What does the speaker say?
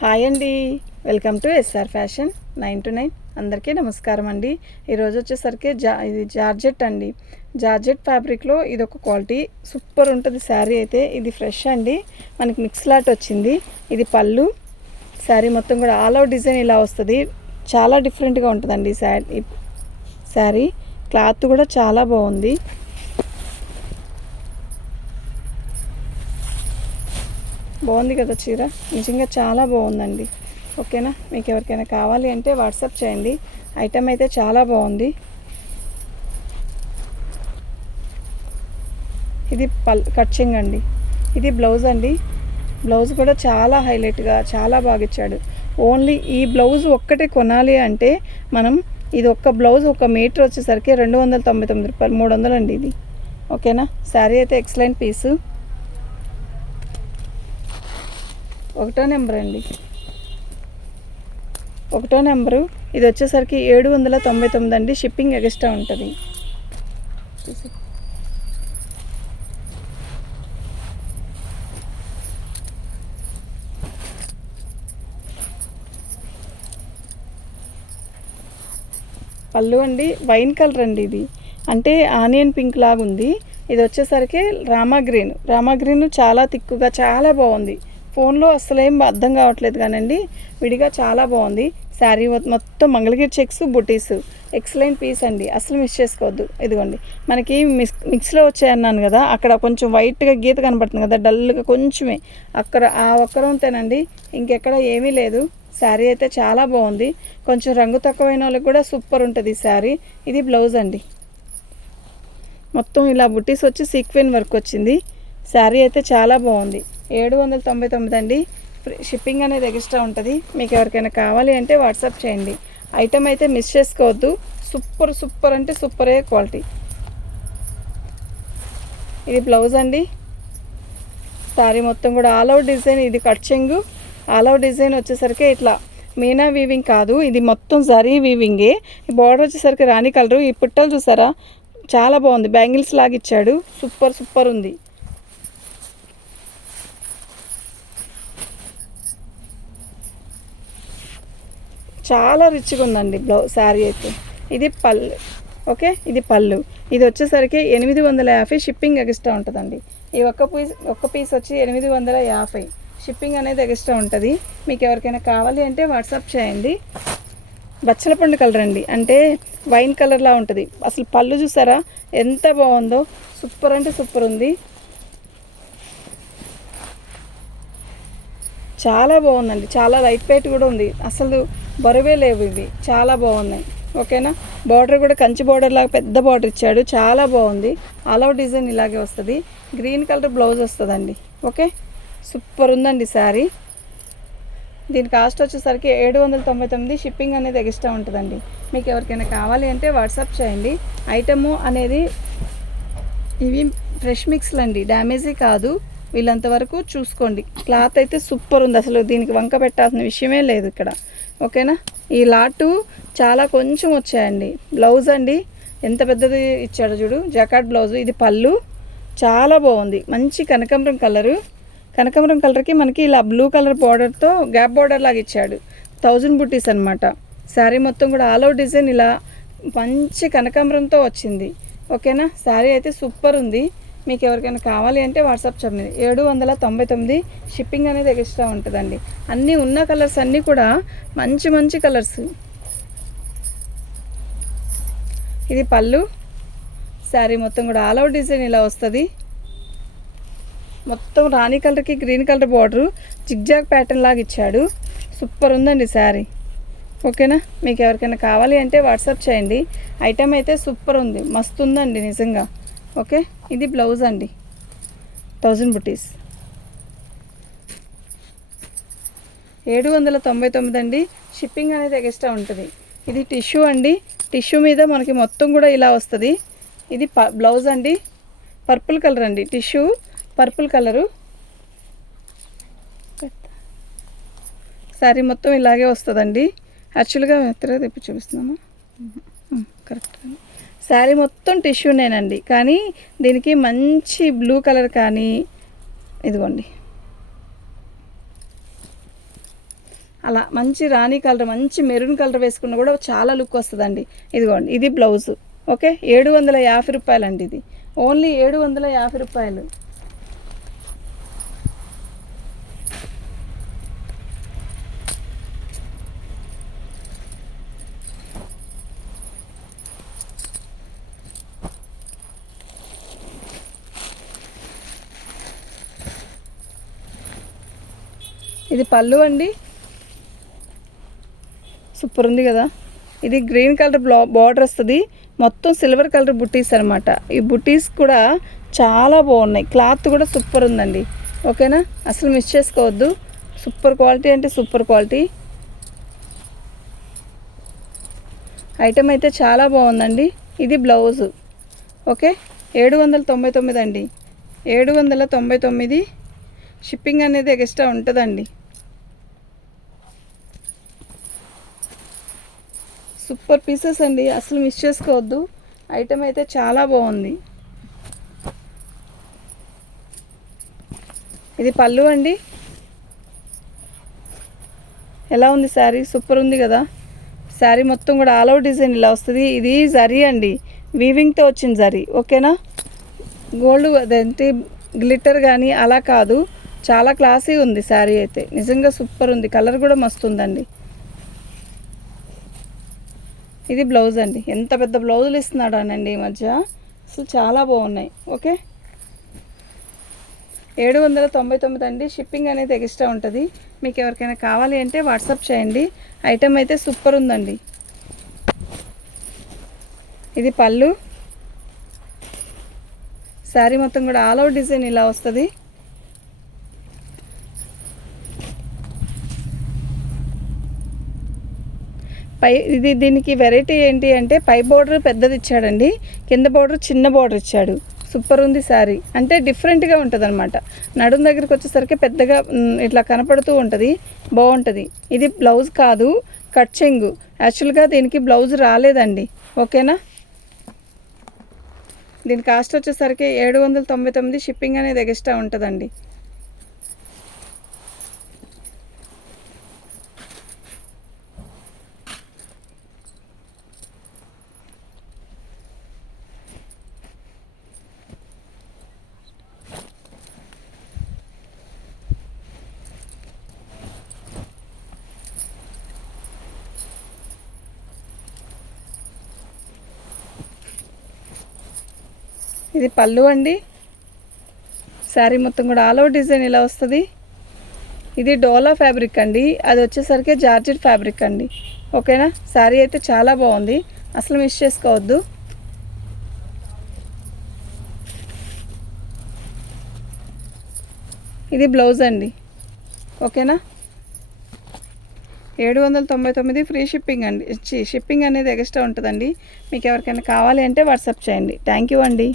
Hi అండి, welcome to SR fashion 9 to 9. అందరికీ నమస్కారం అండి. ఈరోజు వచ్చేసరికి ఇది జార్జెట్ అండి. జార్జెట్ ఫ్యాబ్రిక్లో ఇది ఒక క్వాలిటీ సూపర్ ఉంటుంది శారీ అయితే. ఇది ఫ్రెష్ అండి, మనకి మిక్స్ లాట్ వచ్చింది. ఇది పళ్ళు. శారీ మొత్తం కూడా ఆల్ అవుట్ డిజైన్ ఇలా వస్తుంది. చాలా డిఫరెంట్గా ఉంటుందండి శారీ. క్లాత్ కూడా చాలా బాగుంది. బాగుంది కదా చీర, నిజంగా చాలా బాగుందండి. ఓకేనా, మీకు ఎవరికైనా కావాలి అంటే వాట్సాప్ చేయండి. ఐటమ్ అయితే చాలా బాగుంది. ఇది కట్చింగ్ అండి. ఇది బ్లౌజ్ అండి. బ్లౌజ్ కూడా చాలా హైలైట్గా చాలా బాగా ఇచ్చాడు. ఓన్లీ ఈ బ్లౌజ్ ఒక్కటే కొనాలి అంటే మనం ఇది ఒక్క బ్లౌజ్ ఒక మీటర్ వచ్చేసరికి 299 రూపాయలు, 300 అండి ఇది. ఓకేనా, శారీ అయితే ఎక్సలెంట్ పీసు. 1వ నెంబర్ అండి, 1వ నెంబరు. ఇది వచ్చేసరికి 799 అండి. షిప్పింగ్ ఎక్స్ట్రా ఉంటుంది. పళ్ళు అండి వైన్ కలర్ అండి. ఇది అంటే ఆనియన్ పింక్ లాగా ఉంది. ఇది వచ్చేసరికి రామా గ్రీన్ చాలా తిక్కుగా చాలా బాగుంది. ఫోన్లో అసలు ఏం అర్థం కావట్లేదు కానండి, విడిగా చాలా బాగుంది. శారీ మొత్తం మంగళగిరి చెక్స్ బుటీస్ ఎక్సలెంట్ పీస్ అండి, అసలు మిస్ చేసుకోవద్దు. ఇదిగోండి, మనకి మిక్స్లో వచ్చాయన్నాను కదా, అక్కడ కొంచెం వైట్గా గీత కనబడుతుంది కదా, డల్గా కొంచెమే, అక్కడ ఆ ఒక్కరంతేనండి, ఇంకెక్కడ ఏమీ లేదు. శారీ అయితే చాలా బాగుంది. కొంచెం రంగు తక్కువైన వాళ్ళకి కూడా సూపర్ ఉంటుంది ఈ శారీ. ఇది బ్లౌజ్ అండి. మొత్తం ఇలా బుటీస్ వచ్చి సీక్వెన్ వర్క్ వచ్చింది. శారీ అయితే చాలా బాగుంది. 799 అండి. షిప్పింగ్ అనేది ఎక్స్ట్రా ఉంటుంది. మీకు ఎవరికైనా కావాలి అంటే వాట్సాప్ చేయండి. ఐటమ్ అయితే మిస్ చేసుకోవద్దు. సూపర్ అంటే సూపరే క్వాలిటీ. ఇది బ్లౌజ్ అండి. శారీ మొత్తం కూడా ఆల్ అవుట్ డిజైన్. ఇది కట్చింగ్. ఆల్ అవుట్ డిజైన్ వచ్చేసరికి ఇట్లా మీనా వీవింగ్ కాదు, ఇది మొత్తం జరీ వీవింగే. ఈ బార్డర్ వచ్చేసరికి రాణి కలరు. ఈ పుట్టలు చూసారా, చాలా బాగుంది. బ్యాంగిల్స్ లాగా ఇచ్చాడు. సూపర్ ఉంది. చాలా రిచ్గా ఉందండి శారీ అయితే. ఇది పళ్ళు. ఓకే, ఇది పళ్ళు. ఇది వచ్చేసరికి 850. షిప్పింగ్ ఎక్స్ట్రా ఉంటుందండి. ఈ ఒక్క పీస్ వచ్చి 850. షిప్పింగ్ అనేది ఎక్స్ట్రా ఉంటుంది. మీకు ఎవరికైనా కావాలి అంటే వాట్సాప్ చేయండి. బచ్చల పండు కలర్ అండి, అంటే వైన్ కలర్లా ఉంటుంది. అసలు పళ్ళు చూసారా ఎంత బాగుందో, సూపర్ అంటే సూపర్ ఉంది. చాలా బాగుందండి, చాలా లైట్ వెయిట్ కూడా ఉంది. అసలు బరువే లేవు ఇవి, చాలా బాగున్నాయి. ఓకేనా, బార్డర్ కూడా కంచి బార్డర్ లాగా పెద్ద బార్డర్ ఇచ్చాడు, చాలా బాగుంది. ఆల్ అవుట్ డిజైన్ ఇలాగే వస్తుంది. గ్రీన్ కలర్ బ్లౌజ్ వస్తుందండి. ఓకే, సూపర్ ఉందండి శారీ. దీని కాస్ట్ వచ్చేసరికి 799. షిప్పింగ్ అనేది ఎక్స్ట్రా ఉంటుందండి. మీకు ఎవరికైనా కావాలి అంటే వాట్సాప్ చేయండి. ఐటము అనేది ఇవి ఫ్రెష్ మిక్స్లు అండి, డ్యామేజీ కాదు. వీళ్ళంతవరకు చూసుకోండి. క్లాత్ అయితే సూపర్ ఉంది, అసలు దీనికి వంక పెట్టాల్సిన విషయమే లేదు ఇక్కడ. ఓకేనా, ఈ లాటు చాలా కొంచెం వచ్చాయండి. బ్లౌజ్ అండి ఎంత పెద్దది ఇచ్చాడో చూడు, జాకాట్ బ్లౌజ్. ఇది పళ్ళు, చాలా బాగుంది. మంచి కనకాంబరం కలర్కి మనకి ఇలా బ్లూ కలర్ బార్డర్తో గ్యాప్ బార్డర్ లాగా ఇచ్చాడు. 1000 బుటీస్ అనమాట. శారీ మొత్తం కూడా ఆల్ అవుట్ డిజైన్ ఇలా మంచి కనకాంబరంతో వచ్చింది. ఓకేనా, శారీ అయితే సూపర్ ఉంది. మీకు ఎవరికైనా కావాలి అంటే వాట్సాప్ చెప్పండి. 799. షిప్పింగ్ అనేది ఎక్స్ట్రా ఉంటుందండి. అన్నీ ఉన్న కలర్స్ అన్నీ కూడా మంచి కలర్స్. ఇది పళ్ళు. శారీ మొత్తం కూడా ఆల్ అవుట్ డిజైన్ ఇలా వస్తుంది. మొత్తం రాణి కలర్కి green colour border zigzag pattern లాగా ఇచ్చాడు. సూపర్ ఉందండి శారీ. ఓకేనా, మీకు ఎవరికైనా కావాలి అంటే వాట్సాప్ చేయండి. ఐటమ్ అయితే సూపర్ ఉంది, మస్తు ఉందండి నిజంగా. ఓకే, ఇది బ్లౌజ్ అండి. 1000 బుటీస్. 799 అండి. షిప్పింగ్ అనేది ఎక్స్ట్రా ఉంటుంది. ఇది టిష్యూ అండి. టిష్యూ మీద మనకి మొత్తం కూడా ఇలా వస్తుంది. ఇది బ్లౌజ్ అండి. పర్పుల్ కలర్ అండి, టిష్యూ పర్పుల్ కలరు. శారీ మొత్తం ఇలాగే వస్తుందండి. యాక్చువల్గా ఎత్తగా తెప్పి చూపిస్తున్నాము, కరెక్ట్. శారీ మొత్తం టిష్యూనేనండి, కానీ దీనికి మంచి బ్లూ కలర్ కానీ ఇదిగోండి అలా మంచి రాణి కలర్, మంచి మెరూన్ కలర్ వేసుకున్న కూడా చాలా లుక్ వస్తుందండి. ఇదిగోండి, ఇది బ్లౌజు. ఓకే, 750 రూపాయలండి. ఇది ఓన్లీ 750 రూపాయలు. ఇది పళ్ళు అండి, సూపర్ ఉంది కదా. ఇది గ్రీన్ కలర్ బార్డర్ వస్తుంది, మొత్తం సిల్వర్ కలర్ బుట్టీస్ అనమాట. ఈ బుట్టీస్ కూడా చాలా బాగున్నాయి, క్లాత్ కూడా సూపర్ ఉందండి. ఓకేనా, అసలు మిస్ చేసుకోవద్దు. సూపర్ క్వాలిటీ అంటే సూపర్ క్వాలిటీ. ఐటమ్ అయితే చాలా బాగుందండి. ఇది బ్లౌజు. ఓకే, 799 అండి, 799. షిప్పింగ్ అనేది ఎక్స్ట్రా ఉంటుందండి. సూపర్ పీసెస్ అండి, అసలు మిస్ చేసుకోవద్దు. ఐటమ్ అయితే చాలా బాగుంది. ఇది పళ్ళు అండి. ఎలా ఉంది శారీ? సూపర్ ఉంది కదా. శారీ మొత్తం కూడా ఆల్ అవుట్ డిజైన్ ఇలా వస్తుంది. ఇది జరీ అండి, వీవింగ్తో వచ్చిన జరీ. ఓకేనా, గోల్డ్ అదేంటి గ్లిట్టర్ కానీ అలా కాదు, చాలా క్లాసీ ఉంది శారీ అయితే. నిజంగా సూపర్ ఉంది, కలర్ కూడా మస్తు ఉందండి. ఇది బ్లౌజ్ అండి. ఎంత పెద్ద బ్లౌజులు ఇస్తున్నాడు అనండి ఈ మధ్య, అసలు చాలా బాగున్నాయి. ఓకే, 799 అండి. షిప్పింగ్ అనేది ఎక్స్ట్రా ఉంటుంది. మీకు ఎవరికైనా కావాలి అంటే వాట్సాప్ చేయండి. ఐటమ్ అయితే సూపర్ ఉందండి. ఇది పళ్ళు. శారీ మొత్తం కూడా ఆల్ అవుట్ డిజైన్ ఇలా వస్తుంది. దీనికి వెరైటీ ఏంటి అంటే పై బోర్డర్ పెద్దది ఇచ్చాడండి, కింద బోర్డర్ చిన్న బోర్డర్ ఇచ్చాడు. సూపర్ ఉంది శారీ, అంటే డిఫరెంట్గా ఉంటుంది అనమాట. నడుం దగ్గరికి వచ్చేసరికి పెద్దగా ఇట్లా కనపడుతూ ఉంటుంది, బాగుంటుంది. ఇది బ్లౌజ్ కాదు, కట్ చెంగు. యాక్చువల్గా దీనికి బ్లౌజ్ రాలేదండి. ఓకేనా, దీని కాస్ట్ వచ్చేసరికి 799. షిప్పింగ్ అనేది ఎక్స్ట్రా ఉంటుందండి. ఇది పళ్ళు అండి. శారీ మొత్తం కూడా ఆల్ అవుట్ డిజైన్ ఇలా వస్తుంది. ఇది డోలా ఫ్యాబ్రిక్ అండి, అది వచ్చేసరికి జార్జెట్ ఫ్యాబ్రిక్ అండి. ఓకేనా, శారీ అయితే చాలా బాగుంది, అసలు మిస్ చేసుకోవద్దు. ఇది బ్లౌజ్ అండి. ఓకేనా, 799. ఫ్రీ షిప్పింగ్ అండి. షిప్పింగ్ అనేది ఎక్స్ట్రా ఉంటుందండి. మీకు ఎవరికైనా కావాలి అంటే వాట్సాప్ చేయండి. థ్యాంక్ యూ అండి.